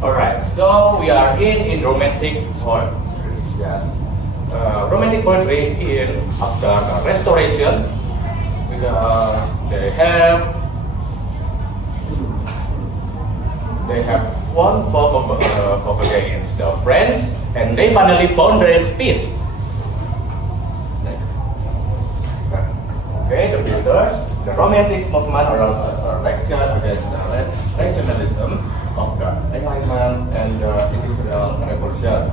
Alright, so we are in romantic poetry. Yes. Romantic poetry in after restoration because they have one fought against the French and they finally found their peace. Next. Okay, the builders, the romantic movement around action against the rationalism of the Enlightenment and the Industrial Revolution.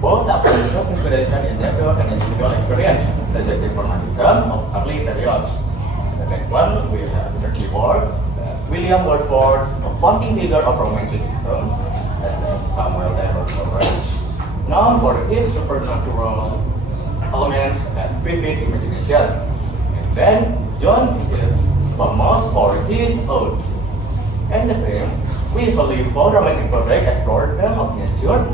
Both are forms of inspiration in nature and individual experience, such as informatism of early periods. The next one, we have the keyword, William Woodford, a founding leader of Romanticism, and Samuel Taylor Coleridge, known for his supernatural elements and vivid imagination. And then John Keats, famous for his odes. And the theme, we usually found romantic poetry explored the of nature,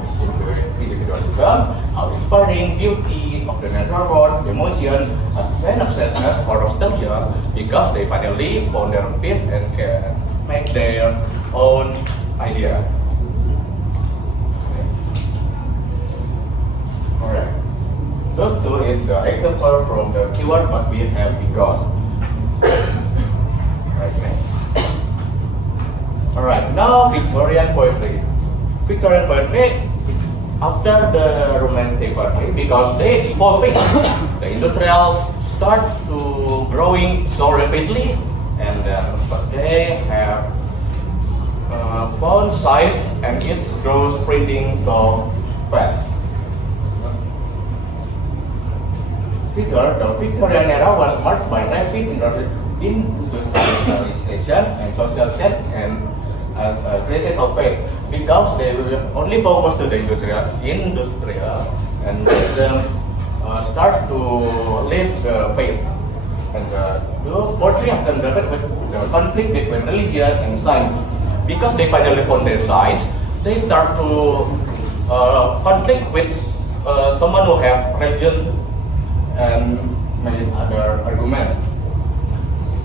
individualism, how inspiring beauty of the natural world, emotion, a sense of sadness or nostalgia, because they finally found their peace and can make their own idea. Alright. Those two is the example from the keyword what we have because. Alright, now Victorian poetry. Victorian poetry after the romantic poetry because they evolving. The industrials start to growing so rapidly and they have found science and it grows printing so fast. The Victorian era was marked by rapid industrialization and social change and a crisis of faith because they will only focus to the industrial and let them start to live the faith. And the poetry often dealt with the conflict between religion and science because they finally found their science. They start to conflict with someone who have religion and many other arguments.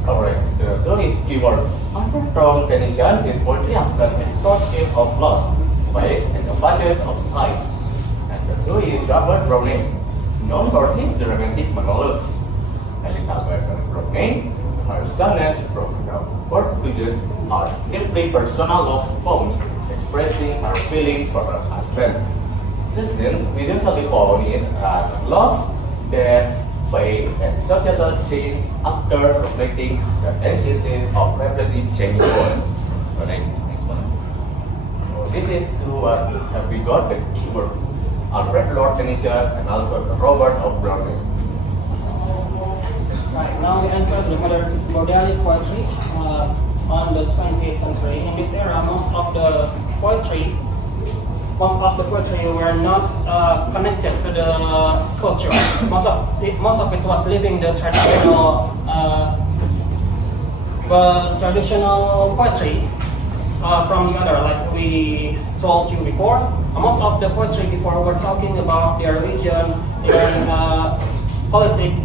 Alright, the third is keyword. After strong tension, his poetry often expressive of loss, waste, and the patches of time. And the two is Robert Browning, known for his romantic monologues. Elizabeth Browning, her sonnets from the Portuguese are deeply personal love poems expressing her feelings for her husband. Then we usually call it as love, death, fate, and societal change after reflecting the anxieties of rapidly changing world. Next one. So this is to what have we got the keyword Alfred Lord Tennyson and also Robert of Browning. Right, now we enter the modernist poetry on the 20th century. In this era, most of the poetry were not connected to the culture. Most of it was living the traditional poetry from the other, like we told you before. Most of the poetry before were talking about their religion, their politics.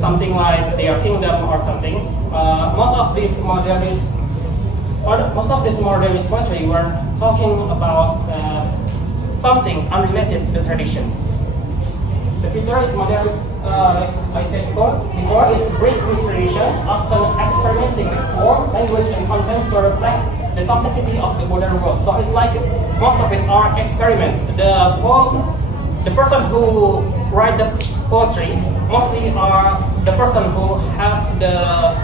Something like their kingdom or something. Most of this modernist poetry were talking about something unrelated to the tradition. The futurist modern, like I said before, is great with tradition, often experimenting with form, language, and content to reflect the complexity of the modern world. So it's like most of it are experiments. The person who write the poetry mostly are the person who have the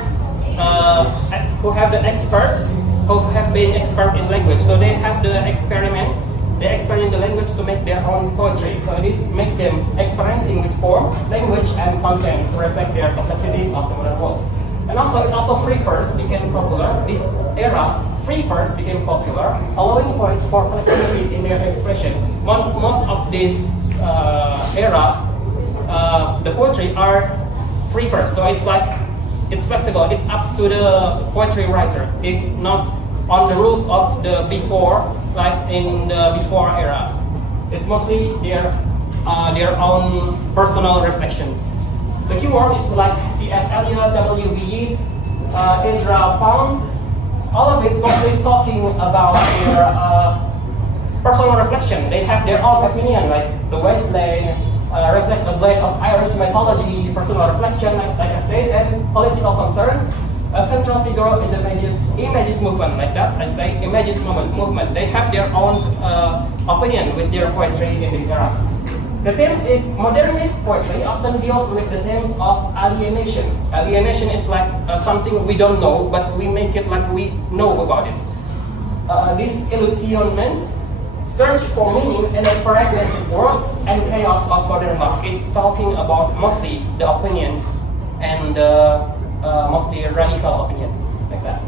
expert, who have been expert in language. So they have the experiment the language to make their own poetry. So this make them experimenting with form, language, and content to reflect their complexities of the modern world. And also free verse became popular. This era, free verse became popular, allowing poets for flexibility in their expression. Most of this era, the poetry are free verse. So it's flexible. It's up to the poetry writer. It's not on the rules of the before, like in the before era. It's mostly their own personal reflection. The keyword is like T.S. Eliot, W.B. Yeats, Ezra Pound, all of it's mostly talking about their personal reflection. They have their own opinion, like the West Lane reflects a blend of Irish mythology, personal reflection, like I said, and political concerns. A central figure in the images movement, like that, I say, images movement. They have their own opinion with their poetry in this era. The themes is modernist poetry often deals with the themes of alienation. Alienation is like something we don't know, but we make it like we know about it. Disillusionment, search for meaning in the fragmented worlds and chaos of modern life. It's talking about mostly the opinion and mostly radical opinion, like that.